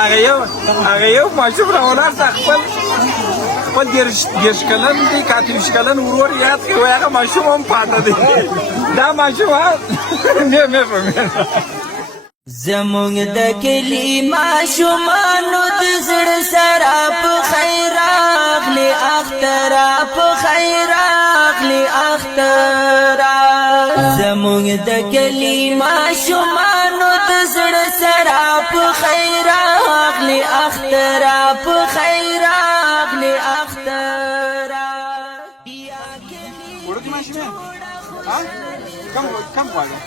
هغه یو ماشوم راولاړ ته خپل دېرش کلن دی که 30 کلن ورور یاد کړي وایي هغه ماشوم هم پاته دی دا ماشوم مې زمونږ د کلي ماشومانو د زړه سره په خیر راغلي اختر په خیر راغلي اختر زمونږ د کلي ماشومانو د زړه سره په خیر راغلي اختر په خیر راغلي اختر وړوکی ماشومې کم غواړې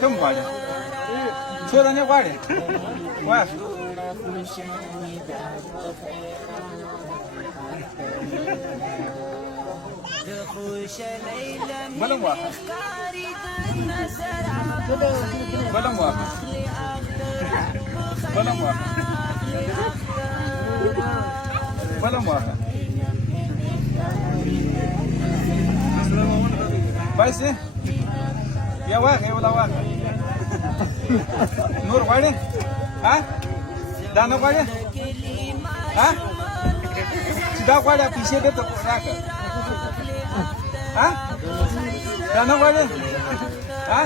کم غواړې څو دانې غواړې واخله بلم واخله بلم واخله بلم واخله بلم واخله بس یا واخله یا ولا واخله نور غواړې ها دا نه غواړې ها چې دا غواړې پیسې دې ته راکړه ها دا نه غواړې ها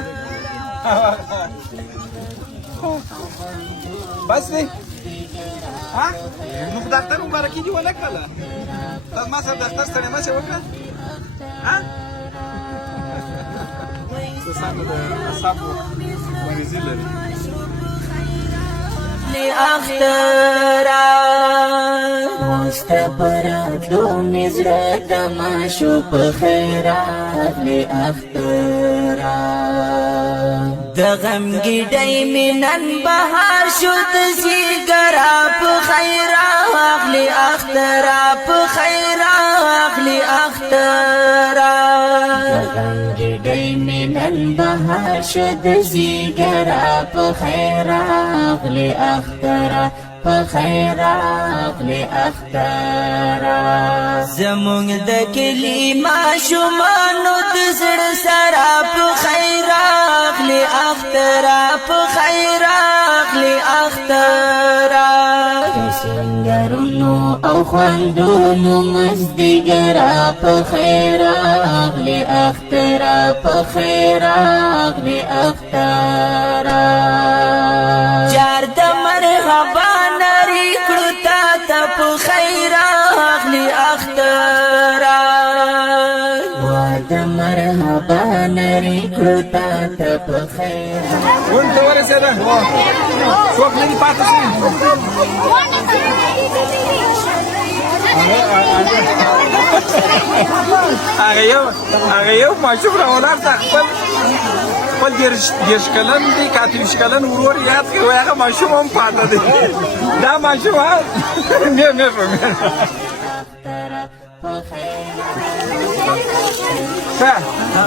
بس دی ها نو په ډاکټر مبارکي دې ونه کړله ته ما سره ډاکټر سره مشه وکړه ها سانو د اعصابو مریضي لري اخترا مستبراتلو مزړه د ماشو په خیرات لی اخترا د غم ګډای مینن بهار شو د زیګرا په خیرات لی اخترا په خیرات لی اخترا من بهار شد زیګرا په خیر راغلی اخترا په خیر راغلی اخترا زمونږ د کلي ماشومانو د زړه سره په خیر راغلی اخترا په خیر راغلی اخترا سنگرونو او خوندونو مزدګرا په خیر راغلی اخترا په خیر راغلی اخترا جار د مرحبا نری کړو تا په خیر راغلی اخترا د مرحبا نری کړو تا په خیر ونته ورسېده څوک نه دي پاتې شوي هغه یو ماشوم راولاړ ته خپل دېرش کلن دی که 30 کلن ورور یاد کړي وایي هغه ماشوم هم پاته دی دا ماشوم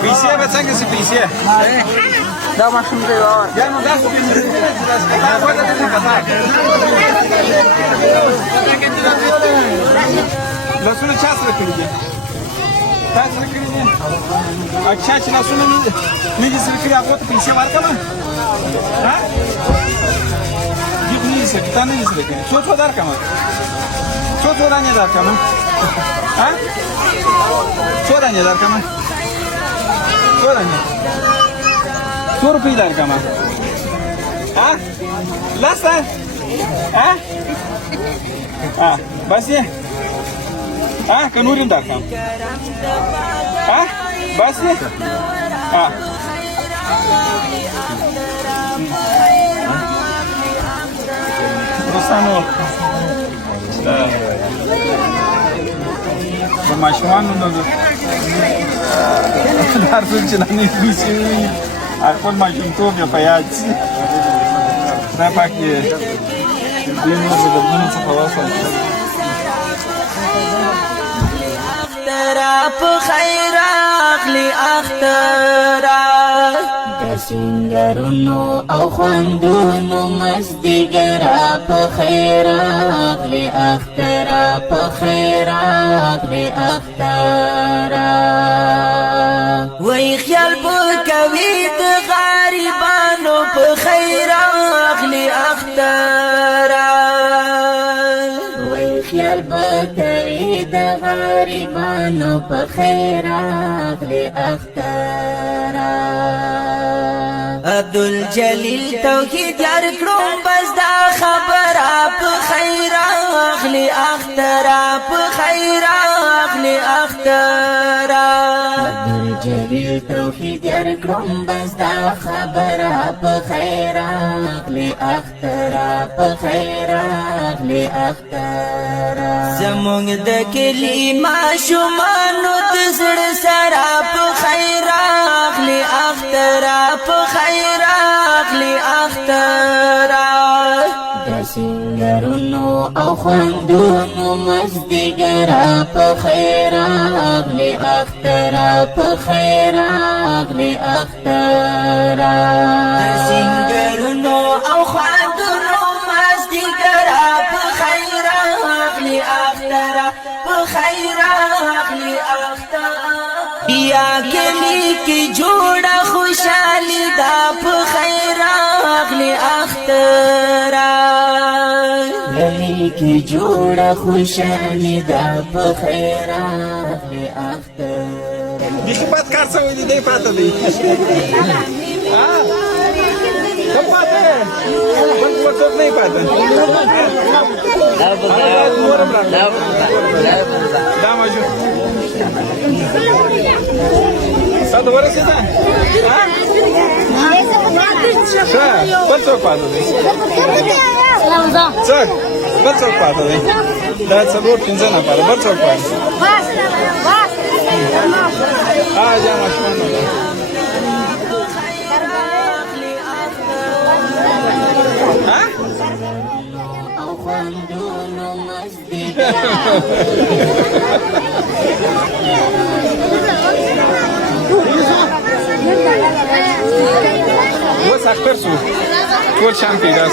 پیسې به څنګه سي پیسې دا ماشوم دی یا نو دا خو لاسونه چا سره کړي دي تا سره کړي دي چا چې لاسونه نه دي سره کړي هغو ته پیسې ورکړه ها دې نه دي سره تا نه دي سره کړي څو درکړم څو دانې درکړم ها څو دانې درکړم څو دانې 100 روپۍ درکړم ها لس ها بس یې که نور هم درکړم بس یې دوستانو د ماشومانو نو هر څوک چې نامې پیسې وي خپل ماشومتوب یې په یاد شي خدای پاک یې دې نور د دردونو څخه وساتي اخترا په خیر راغلی اخترا د سنگرونو او خوندونو مزدګرا په خیر راغلی اخترا په خیر راغلی اخترا وای خیال په کوي د غریبانو په خیر راغلی اخترا نو په خیر راغلی اخترا عبدالجلیل توحید یار کړم بس دا خبره په خیر راغلی اخترا په خیر راغلی اخترا عبدالجلیل توحید یار کړم بس دا خبره په خیر راغلی اخترا په خیر راغلی اخترا زمونږ د کلي ماشومانو د زړه سره په خیر راغلی اخترا په خیر راغلی اخترا د سنگرونو او خوندونو مزدګرا په خیر راغلی اخترا په خیر راغلی اخترا د سنگرونو او خوندونو مزدګرا په خیر راغلی اخترا په خیر راغلی اخترا بیا کلی کی جوړه خوشالي دا په خیر راغلی اخترا کلی کی جوړه خوشالي دا په خیر راغلی اخترا دي خپات کار څه ویلي دی پاته دی څه پاته بل څه نه پاته دا ماجو صد ورسېده ښه بل څوک پاته دی څوک بل څوک پاته دی دا څلور پنځه نفره بل څوک پاته جا ماشومان او خوندونو مزدګرا اوس اختر شو ټول شام پیدا